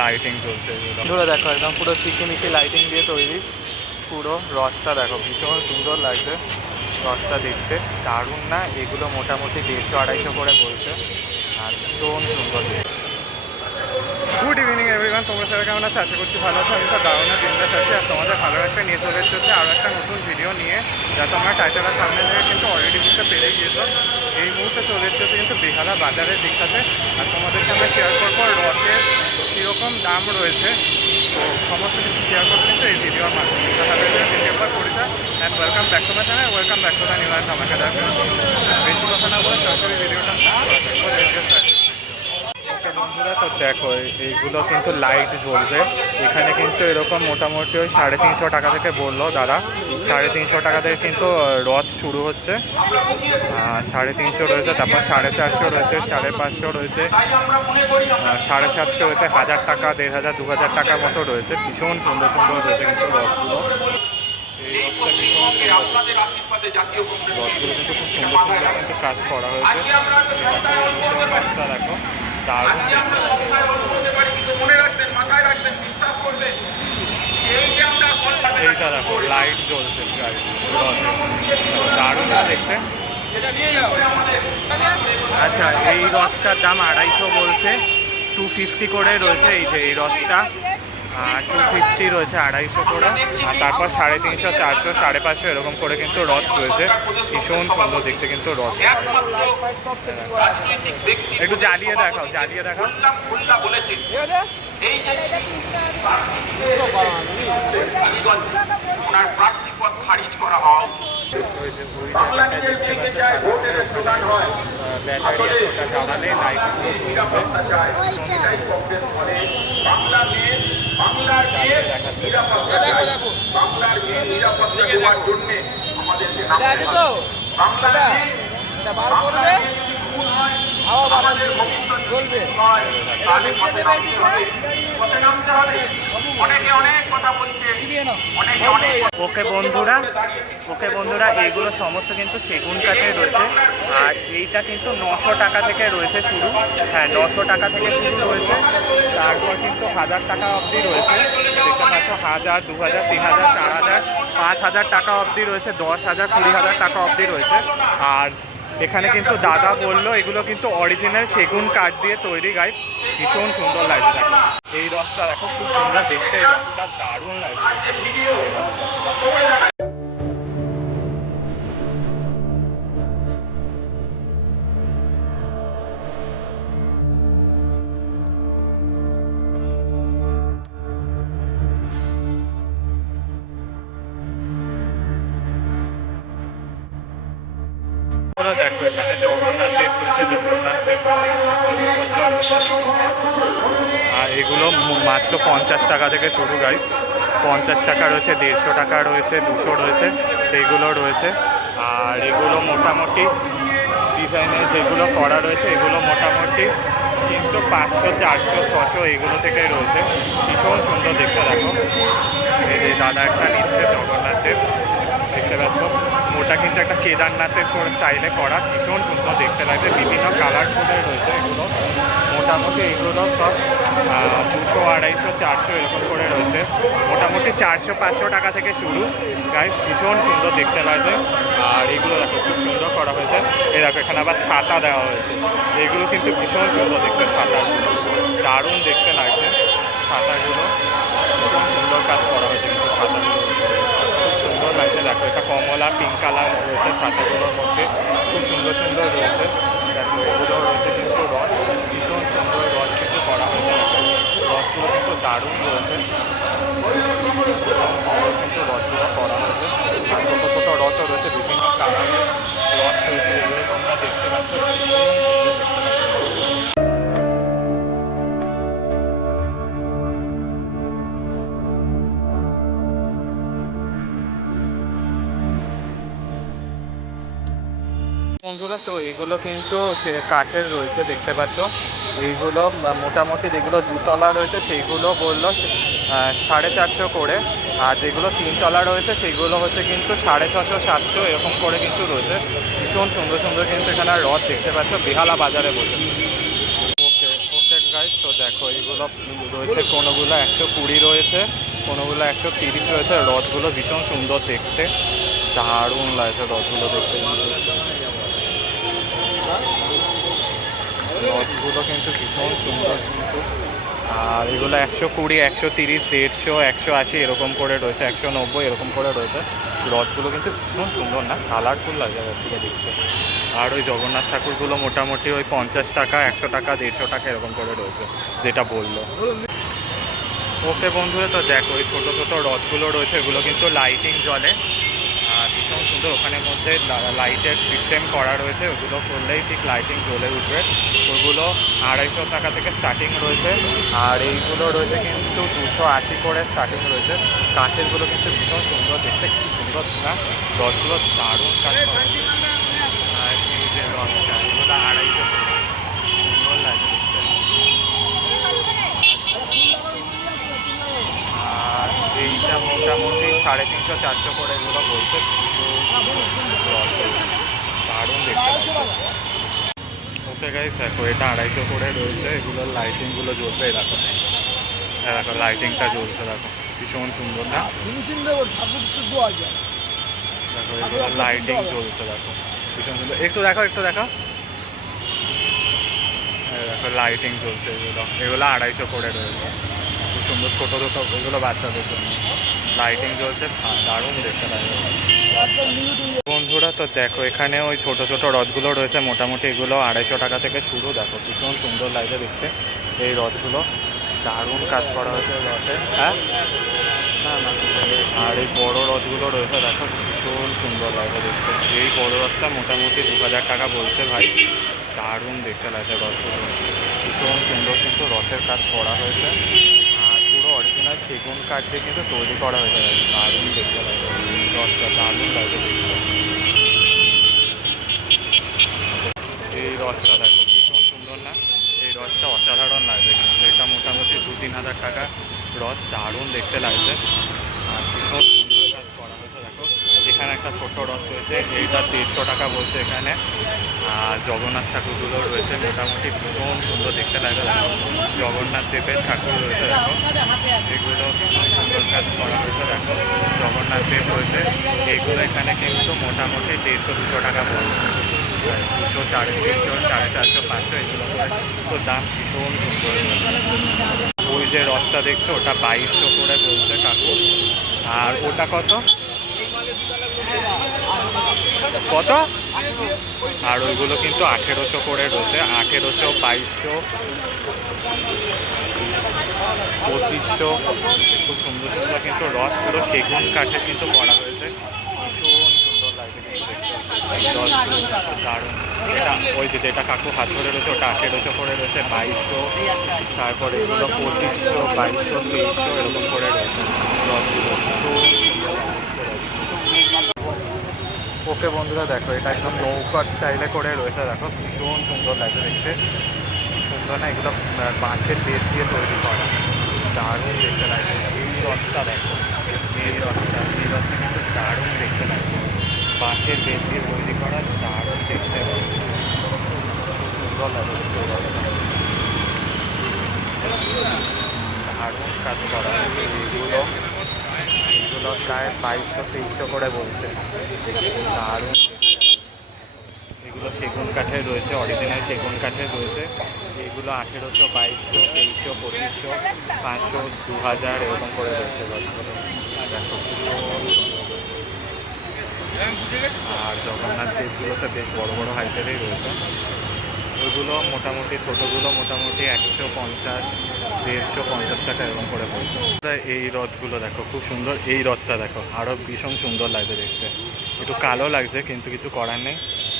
Lighting চলছে ধরে দেখো একদম পুরো চিকিমিকি লাইটিং দিয়ে তৈরি। পুরো রথটা দেখো ভীষণ সুন্দর লাগছে। রথটা দেখতে দারুণ না? এগুলো মোটামুটি দেড়শো আড়াইশো করে বলছে। আর ভীষণ সুন্দর। গুড ইভিনিং এভরিওয়ান তোমরা সবাই কেমন আছে? আশা করছি ভালো আছো। আমি তো দারুণ বিন্দাস আছি। আর তোমাদের ভালো একটা নিয়ে চলে এসেছে আরও একটা নতুন ভিডিও নিয়ে। যা তোমরা টাইটেলের সামনে থেকে কিন্তু অলরেডি বুঝতে পেরে গিয়েছো। এই মুহূর্তে চলে এসেছে কিন্তু বেহালা বাজারের দিকটাতে। আর তোমাদের সামনে শেয়ার করব রথের কীরকম দাম রয়েছে, তো সমস্ত কিছু শেয়ার করব কিন্তু এই ভিডিওর মাধ্যমে তো তাদের জন্য দ্বিতীয় বার পরিচয় and welcome back to my channel welcome back to the new দেখা বেশি কথা না বলে সরাসরি ভিডিওটা start করা যাক। বলে এগিয়ে start করছি। ওকে বন্ধুরা তো দেখো এই- এইগুলো কিন্তু লাইট জ্বলবে। এখানে কিন্তু এরকম মোটামুটি ওই সাড়ে তিনশো টাকা থেকে বলল দাদা। সাড়ে তিনশো টাকা থেকে কিন্তু রথ শুরু হচ্ছে। সাড়ে তিনশো রয়েছে, তারপর সাড়ে চারশো রয়েছে, সাড়ে পাঁচশো রয়েছে সাড়ে সাতশো রয়েছে, হাজার টাকা, দেড় হাজার, দু হাজার টাকার মতো রয়েছে। ভীষণ সুন্দর সুন্দর রয়েছে কিন্তু রথগুলো। রথগুলো কিন্তু খুব সুন্দর কাজ করা হয়েছে। দেখো। দারুণ এইটা দেখো লাইট জ্বলছে গাড়ি দারুণ দেখতে। আচ্ছা এই রথটার দাম আড়াইশো বলছে টু ফিফটি করে রয়েছে এই যে এই রথটা টু ফিফটি রয়েছে, আড়াইশো করে। আর তারপর সাড়ে তিনশো, চারশো, সাড়ে পাঁচশো এরকম করে কিন্তু রথ রয়েছে। ভীষণ সুন্দর দেখতে কিন্তু রথ। একটু জ্বালিয়ে দেখাও জ্বালিয়ে দেখাও। ওই যে বাংলার মেয়ে নিরাপত্তা চায় বাংলার মেয়ে নিরাপত্তা দেওয়ার জন্য আমাদেরকে নামতে হবে বাংলার মেয়ে আমাদের ভবিষ্যৎ যদি তাহলে পথে নামতে হবে। ওকে বন্ধুরা ওকে বন্ধুরা এইগুলো সমস্ত কিন্তু সেগুন কাঠের রয়েছে। আর এইটা কিন্তু নশো টাকা থেকে রয়েছে শুরু। হ্যাঁ নশো টাকা থেকে শুরু রয়েছে। তারপর কিন্তু হাজার টাকা অবধি রয়েছে। দেখতে পাচ্ছ, হাজার দু হাজার তিন হাজার চার হাজার পাঁচ হাজার টাকা অবধি রয়েছে দশ হাজার কুড়ি হাজার টাকা অবধি রয়েছে। আর এখানে কিন্তু দাদা বলল, এগুলো কিন্তু অরিজিনাল সেগুন কাঠ দিয়ে তৈরি গাই ভীষণ সুন্দর লাগছে দেখো। এই রথটা দেখো, খুব সুন্দর দেখতে দারুণ লাগছে। এগুলো মাত্র পঞ্চাশ টাকা থেকে শুরু গাই পঞ্চাশ টাকা রয়েছে, দেড়শো টাকা রয়েছে, দুশো রয়েছে, এগুলো রয়েছে। আর এগুলো মোটামুটি ডিজাইনের যেগুলো করা রয়েছে, এগুলো মোটামুটি কিন্তু পাঁচশো, চারশো, ছশো এগুলো থেকেই রয়েছে। ভীষণ সুন্দর দেখতে দেখো। এই যে দাদা একটা নিচ্ছে জগন্নাথ দেব দেখতে পাচ্ছ। ওটা কিন্তু একটা কেদারনাথের স্টাইলে করা। ভীষণ সুন্দর দেখতে লাগছে। বিভিন্ন কালারফুলের রয়েছে এগুলো। মোটামুটি এগুলো সব। দুশো, আড়াইশো, চারশো এরকম করে রয়েছে। মোটামুটি চারশো, পাঁচশো টাকা থেকে শুরু। গাই ভীষণ সুন্দর দেখতে লাগছে। আর এগুলো দেখো, খুব সুন্দর করা হয়েছে। এই দেখো, এখানে আবার ছাতা দেওয়া হয়েছে। এগুলো কিন্তু ভীষণ সুন্দর দেখতে ছাতাগুলো দারুণ দেখতে লাগছে ছাতাগুলো। ভীষণ সুন্দর কাজ করা হয়েছে কিন্তু ছাতাগুলো। খুব সুন্দর লাগছে, দেখো, এটা কমলা পিঙ্ক কালার রয়েছে ছাতাগুলোর মধ্যে। খুব সুন্দর সুন্দর রয়েছে। দেখো এগুলো রয়েছে কিন্তু। ভীষণ সুন্দর রথ কিন্তু করা হয়েছে। রথগুলো কিন্তু দারুণ রয়েছে। ভীষণ সুন্দর কিন্তু রথগুলো করা হয়েছে। আর ছোটো ছোটো রথও রয়েছে বিভিন্ন কালারের। রথ রয়েছে যেগুলো তোমরা দেখতে পাচ্ছ। বন্ধুরা, তো এগুলো কিন্তু সে কাঠের রয়েছে, দেখতে পাচ্ছ। এইগুলো মোটামুটি যেগুলো দুতলা রয়েছে সেইগুলো বলল সাড়ে চারশো করে। আর যেগুলো তিনতলা রয়েছে সেইগুলো হচ্ছে কিন্তু সাড়ে ছশো, সাতশো, এরকম করে কিন্তু রয়েছে। ভীষণ সুন্দর সুন্দর কিন্তু এখানে রথ দেখতে পাচ্ছ, বেহালা বাজারে বসে। ওকে ওকে গাইজ তো দেখো এইগুলো রয়েছে, কোনোগুলো একশো কুড়ি রয়েছে, কোনোগুলো একশো তিরিশ রয়েছে। রথগুলো ভীষণ সুন্দর দেখতে। দারুণ লাগছে রথগুলো দেখতে রথগুলো কিন্তু ভীষণ সুন্দর কিন্তু। আর এগুলো একশো কুড়ি, একশো তিরিশ, দেড়শো, একশো আশি এরকম করে রয়েছে, একশো নব্বই এরকম করে রয়েছে। রথগুলো কিন্তু ভীষণ সুন্দর না? কালারফুল লাগে রথগুলো দেখতে। আর ওই জগন্নাথ ঠাকুরগুলো মোটামুটি ওই পঞ্চাশ টাকা, একশো টাকা, দেড়শো টাকা এরকম করে রয়েছে, যেটা বলল। ওকে বন্ধুরা, তো দেখো ওই ছোটো ছোটো রথগুলো রয়েছে, এগুলো কিন্তু লাইটিং আর ভীষণ সুন্দর ওখানের মধ্যে লাইটের সিস্টেম করা রয়েছে, ওগুলো করলেই ঠিক লাইটিং জ্বলে উঠবে। ওগুলো আড়াইশো টাকা থেকে স্টার্টিং রয়েছে, আর এইগুলো রয়েছে কিন্তু দুশো আশি করে স্টার্টিং রয়েছে। কাঠেরগুলো কিন্তু ভীষণ সুন্দর, দেখতে কি সুন্দর না? রথগুলো দারুণ যে রথটা এগুলো আড়াইশো করে সুন্দর লাগে দেখতে আর এইটা মোটামুটি সাড়ে তিনশো, চারশো করে এগুলো বলছে। দারুণ দেখতে ওকে গাইস দেখো, এটা আড়াইশো করে রয়েছে। এগুলোর লাইটিংগুলো জ্বলবে এই দেখো। লাইটিংটা জ্বলছে, দেখো। ভীষণ সুন্দর, না? দেখো এগুলোর লাইটিং জ্বলছে, দেখো। ভীষণ সুন্দর। একটু দেখো একটু দেখো দেখো লাইটিং জ্বলছে এগুলো। এগুলো আড়াইশো করে রয়েছে। সুন্দর ছোটো ছোটো ওইগুলো বাচ্চাদের জন্য। লাইটিং জ্বলছে দারুণ দেখতে লাগে বন্ধুরা, তো দেখো, এখানে ওই ছোট ছোট রথগুলো রয়েছে। মোটামুটি এগুলো আড়াইশো টাকা থেকে শুরু। দেখো, ভীষণ সুন্দর লাগছে দেখতে এই রথগুলো। দারুণ কাজ করা হয়েছে রথে। হ্যাঁ? না না, আর এই বড় রথগুলো রয়েছে, দেখো, ভীষণ সুন্দর লাগছে দেখতে। এই বড় রথটা মোটামুটি দু হাজার টাকা বলছে ভাই। দারুণ দেখতে লাগছে রথগুলো। ভীষণ সুন্দর কিন্তু রথের কাজ করা হয়েছে। সেগুন কাঠ দিয়ে কিন্তু তৈরি করা হয়েছে দারুণ দেখতে লাগে রথটা দারুণ লাগে এই রথটা দেখো, ভীষণ সুন্দর না? এই রথটা অসাধারণ লাগবে কিন্তু। এটা মোটামুটি দু তিন হাজার টাকা রথ দারুণ দেখতে লাগছে। আর ভীষণ সুন্দর কাজ করা হয়েছে, দেখো। এখানে একটা ছোট রথ রয়েছে এইটা দেড়শো টাকা বলছে এখানে। আর জগন্নাথ ঠাকুরগুলো রয়েছে, মোটামুটি ভীষণ সুন্দর দেখতে লাগবে দেখো। জগন্নাথ দেবের ঠাকুর রয়েছে, দেখো এগুলো ভীষণ সুন্দর কাজ করা হয়েছে দেখো জগন্নাথ দেব রয়েছে। এইগুলো এখানে কিন্তু মোটামুটি দেড়শো, দুশো টাকা পড়বে দুশো, সাড়ে তিনশো, সাড়ে চারশো, পাঁচশো এগুলো তো দাম ভীষণ সুন্দর ওই যে রথটা দেখছ, ওটা বাইশশো করে বলছে কাকু আর ওটা কত? কত? আর ওইগুলো কিন্তু আঠেরোশো করে রয়েছে। আঠেরোশো, বাইশশো। পঁচিশশো খুব সুন্দর সুন্দর কিন্তু রথ পুরো সেগুন কাঠে কিন্তু করা হয়েছে। ভীষণ সুন্দর লাগছে কিন্তু দেখতে। রথগুলো দারুণ। এটা, ওই যে যেটা কাকু হাত ধরে রয়েছে, ওটা আঠেরোশো করে রয়েছে, বাইশশো। তারপরে এগুলো পঁচিশশো, বাইশশো, তেইশশো, এরকম করে রয়েছে। রথগুলো ওকে বন্ধুরা, দেখো, এটা একদম নৌকার স্টাইলে করে রয়েছে, দেখো, ভীষণ সুন্দর লাগছে দেখতে। সুন্দর না, এগুলো বাঁশের বেত দিয়ে তৈরি করা। দারুণ দেখতে লাগছে। এই রথটা দেখো। এই রথটা এই রথটা কিন্তু দারুণ দেখতে লাগছে। বাঁশের বেত দিয়ে তৈরি করা দারুণ দেখতে লাগছে। সুন্দর লাগে। দারুণ কাজ করা এইগুলো এগুলো প্রায় বাইশশো, তেইশশো করে বলছে। দারুণ এগুলো সেগুন কাঠের রয়েছে অরিজিনাল সেগুন কাঠের রয়েছে। এগুলো আঠেরোশো, বাইশশো, তেইশশো, পঁচিশশো, পাঁচশো দু হাজার এরকম করে রয়েছে। আর জগন্নাথ দেবগুলো তো বেশ বড় বড় হাইটেরই রয়েছে। ওইগুলো মোটামুটি, ছোটোগুলো মোটামুটি একশো পঞ্চাশ, দেড়শো পঞ্চাশ টাকা এরকম করে পড়ছে। এই রথগুলো দেখো, খুব সুন্দর। এই রথটা দেখো আরও ভীষণ সুন্দর লাগছে দেখতে। একটু কালো লাগছে, কিন্তু কিছু করার নেই।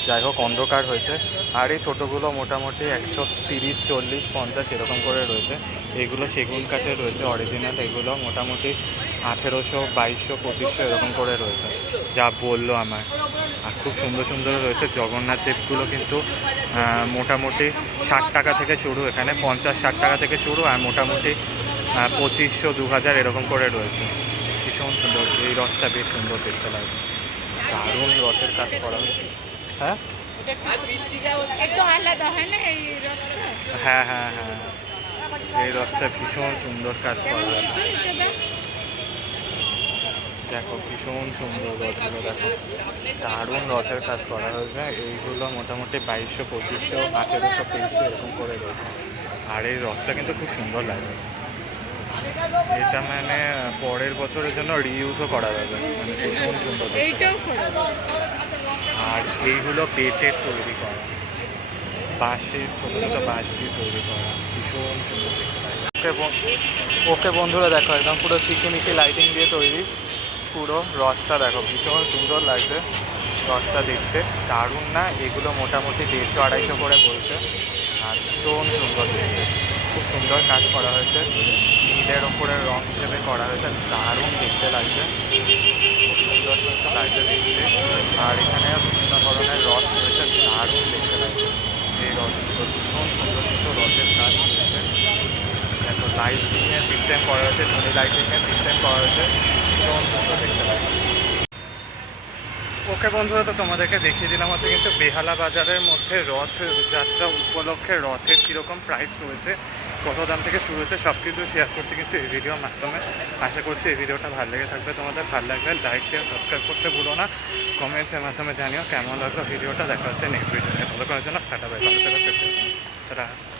যাই হোক, অন্ধকার হয়েছে। আর এই ছোটোগুলো মোটামুটি একশো তিরিশ, চল্লিশ, পঞ্চাশ এরকম করে রয়েছে। এগুলো সেগুন কাঠের রয়েছে অরিজিনাল এগুলো মোটামুটি আঠেরোশো, বাইশশো, পঁচিশশো এরকম করে রয়েছে। যা বলল আমার আর খুব সুন্দর সুন্দর রয়েছে। জগন্নাথ দেবগুলো কিন্তু মোটামুটি ষাট টাকা থেকে শুরু এখানে, পঞ্চাশ, ষাট টাকা থেকে শুরু আর মোটামুটি পঁচিশশো দু হাজার এরকম করে রয়েছে। ভীষণ সুন্দর। এই রথটা বেশ সুন্দর দেখতে লাগে। দারুণ রথের কাজ করা হয়েছে। হ্যাঁ? হয় হ্যাঁ হ্যাঁ এই রথটা ভীষণ সুন্দর কাজ করা দেখো ভীষণ সুন্দর রথগুলো দেখো। দারুণ রথের কাজ করা হয়েছে। এইগুলো মোটামুটি বাইশশো পঁচিশশো আঠেরোশো তেইশশো এরকম করে রয়েছে। আর এই রথটা কিন্তু খুব সুন্দর লাগে। এটা মানে পরের বছরের জন্য রিইউজও করা যাবে। মানে ভীষণ সুন্দর এইটাও আর এইগুলো বেতের তৈরি করা। বাঁশের ছোটো ছোটো বাঁশ দিয়ে তৈরি করা। ভীষণ সুন্দর দেখতে লাগে। ওকে বন্ধুরা দেখো, একদম পুরো চিকিমিকি লাইটিং দিয়ে তৈরি। পুরো রথটা দেখো, ভীষণ সুন্দর লাগছে রথটা দেখতে। দারুণ না? এগুলো মোটামুটি দেড়শো আড়াইশো করে বলছে। আর ভীষণ সুন্দর দেখতে। খুব সুন্দর কাজ করা হয়েছে। নীলের ওপরে রং হিসেবে করা হয়েছে, দারুণ দেখতে লাগছে। খুব সুন্দর আর এখানে বিভিন্ন ধরনের রথ রয়েছে, দারুণ দেখতে লাগছে। এই রথগুলো ভীষণ সুন্দর কিন্তু রথের কাজ রয়েছে দেখো লাইটিংয়ের সিস্টেম করা হয়েছে টনি লাইটিংয়ের সিস্টেম করা হয়েছে। ভীষণ সুন্দর দেখতে লাগছে। ওকে বন্ধুরা, তো তোমাদেরকে দেখিয়ে দিলাম হচ্ছে কিন্তু বেহালা বাজারের মধ্যে রথ যাত্রা উপলক্ষে রথের কীরকম প্রাইস রয়েছে। কত দাম থেকে শুরু হচ্ছে সব কিছু শেয়ার করছি কিন্তু এই ভিডিওর মাধ্যমে আশা করছি এই ভিডিওটা ভালো লেগে থাকবে তোমাদের ভালো লাগবে লাইক শেয়ার সাবস্ক্রাইব করতে ভুলো না কমেন্টসের মাধ্যমে জানিও কেমন লাগল ভিডিওটা দেখা হচ্ছে নেক্সট ভিডিও করার জন্য টাটা বাই ভালো থাকবে